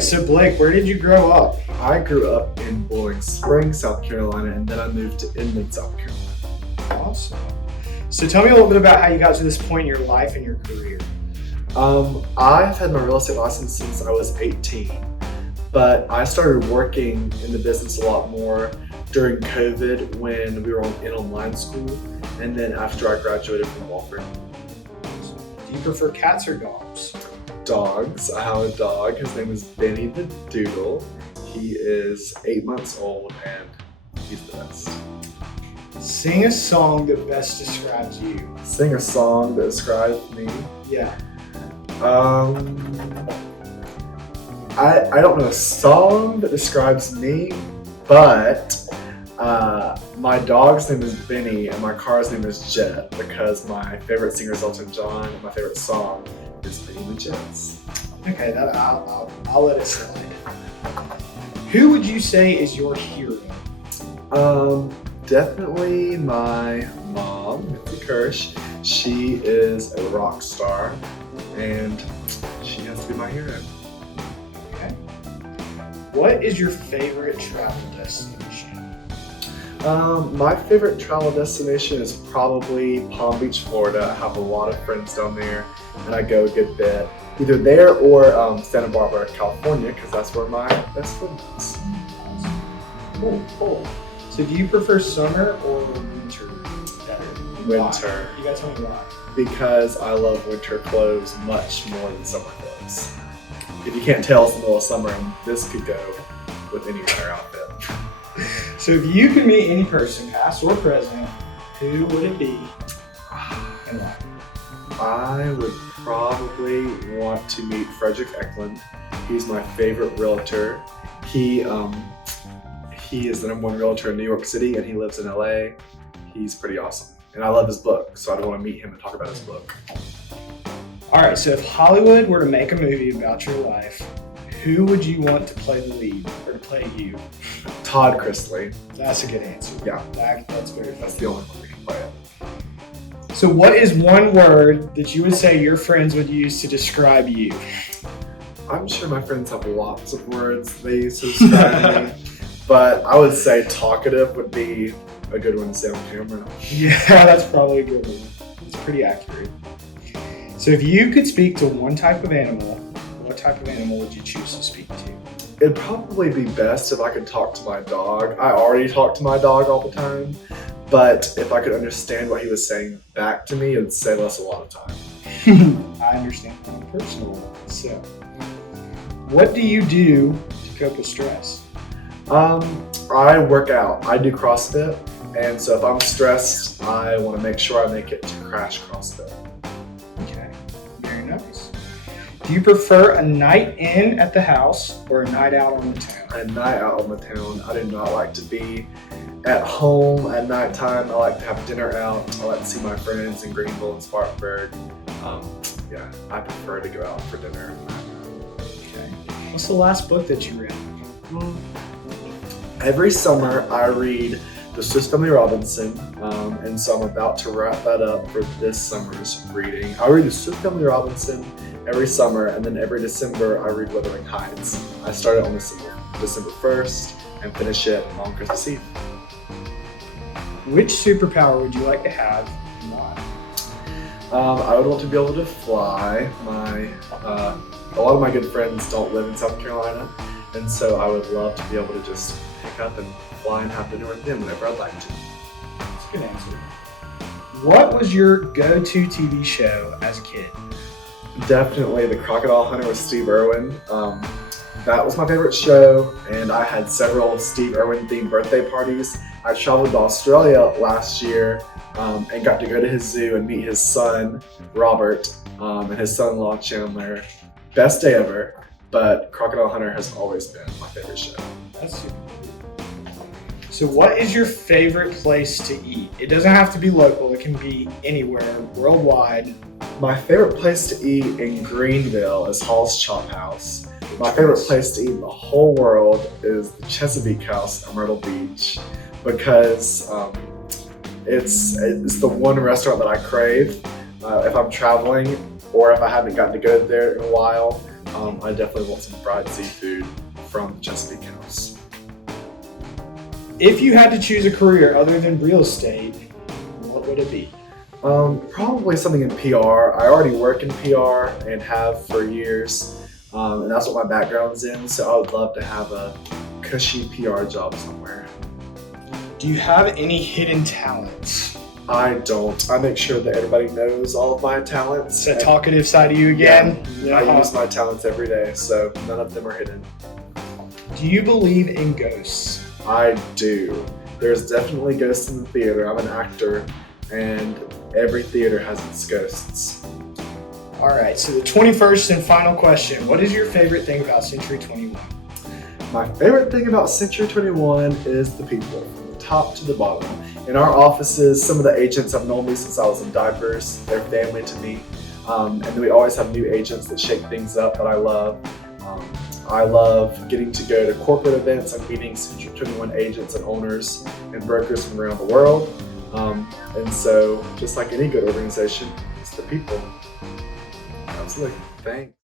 right, so Blake, where did you grow up? I grew up in Bowling Springs, South Carolina, and then I moved to Inman, South Carolina. Awesome. So tell me a little bit about how you got to this point in your life and your career. I've had my real estate license since I was 18, but I started working in the business a lot more during COVID when we were in online school, and then after I graduated from Wofford. Do you prefer cats or dogs? Dogs. I have a dog. His name is Benny the Doodle. He is 8 months old and he's the best. Sing a song that best describes you. Sing a song that describes me. Yeah. I don't know a song that describes me, but my dog's name is Benny and my car's name is Jet because my favorite singer is Elton John and my favorite song is Benny the Jets. Okay, I'll let it slide. Who would you say is your hero? Definitely my mom, Blake Kirsch. She is a rock star and she has to be my hero. Okay. What is your favorite travel destination? My favorite travel destination is probably Palm Beach, Florida. I have a lot of friends down there and I go a good bit. Either there or Santa Barbara, California, because that's where my best friend is. Cool. So do you prefer summer or winter better? Winter. You gotta tell me why. Because I love winter clothes much more than summer clothes. If you can't tell, it's the middle of summer and this could go with any winter outfit. So if you could meet any person, past or present, who would it be and why? I would probably want to meet Frederick Eklund. He's my favorite realtor. He is the #1 realtor in New York City and he lives in LA. He's pretty awesome. And I love his book, so I'd want to meet him and talk about his book. All right, so if Hollywood were to make a movie about your life, who would you want to play the lead or to play you? Todd Chrisley. That's a good answer. Yeah. That's very That's funny. the only one that can play it. So what is one word that you would say your friends would use to describe you? I'm sure my friends have lots of words they use to describe me, but I would say talkative would be a good one to say on camera. Yeah, that's probably a good one. It's pretty accurate. So if you could speak to one type of animal, what type of animal would you choose to speak to? It'd probably be best if I could talk to my dog. I already talk to my dog all the time, but if I could understand what he was saying back to me, it'd save us a lot of time. I understand on a personal level. So, what do you do to cope with stress? I work out. I do CrossFit, and so if I'm stressed, I want to make sure I make it to Crash CrossFit. Okay, very nice. Do you prefer a night in at the house or a night out on the town? A night out on the town. I do not like to be at home at nighttime. I like to have dinner out. I like to see my friends in Greenville and Spartanburg. I prefer to go out for dinner. Okay. What's the last book that you read? Every summer I read The Swiss Family Robinson, and so I'm about to wrap that up for this summer's reading. I read The Swiss Family Robinson every summer, and then every December I read Wuthering Heights. I start it on December 1st and finish it on Christmas Eve. Which superpower would you like to have and why? I would want to be able to fly. A lot of my good friends don't live in South Carolina, and so I would love to be able to just pick up and fly and have dinner with them whenever I'd like to. That's a good answer. What was your go-to TV show as a kid? Definitely The Crocodile Hunter with Steve Irwin. That was my favorite show, and I had several Steve Irwin themed birthday parties. I traveled to Australia last year and got to go to his zoo and meet his son, Robert, and his son-in-law, Chandler. Best day ever, but Crocodile Hunter has always been my favorite show. That's super cool. So what is your favorite place to eat? It doesn't have to be local, it can be anywhere, worldwide. My favorite place to eat in Greenville is Hall's Chop House. My favorite place to eat in the whole world is the Chesapeake House in Myrtle Beach because it's the one restaurant that I crave if I'm traveling or if I haven't gotten to go there in a while. I definitely want some fried seafood from the Chesapeake House. If you had to choose a career other than real estate, what would it be? Probably something in PR. I already work in PR and have for years, and that's what my background's in, so I would love to have a cushy PR job somewhere. Do you have any hidden talents? I don't. I make sure that everybody knows all of my talents. It's a talkative side of you again? Yeah, I use my talents every day, so none of them are hidden. Do you believe in ghosts? I do. There's definitely ghosts in the theater. I'm an actor, and every theater has its ghosts. All right, so the 21st and final question. What is your favorite thing about Century 21? My favorite thing about Century 21 is the people, from the top to the bottom. In our offices, some of the agents have known me since I was in diapers. They're family to me. And then we always have new agents that shake things up that I love. I love getting to go to corporate events and meeting Century 21 agents and owners and brokers from around the world. And so, just like any good organization, it's the people. Absolutely. Thanks.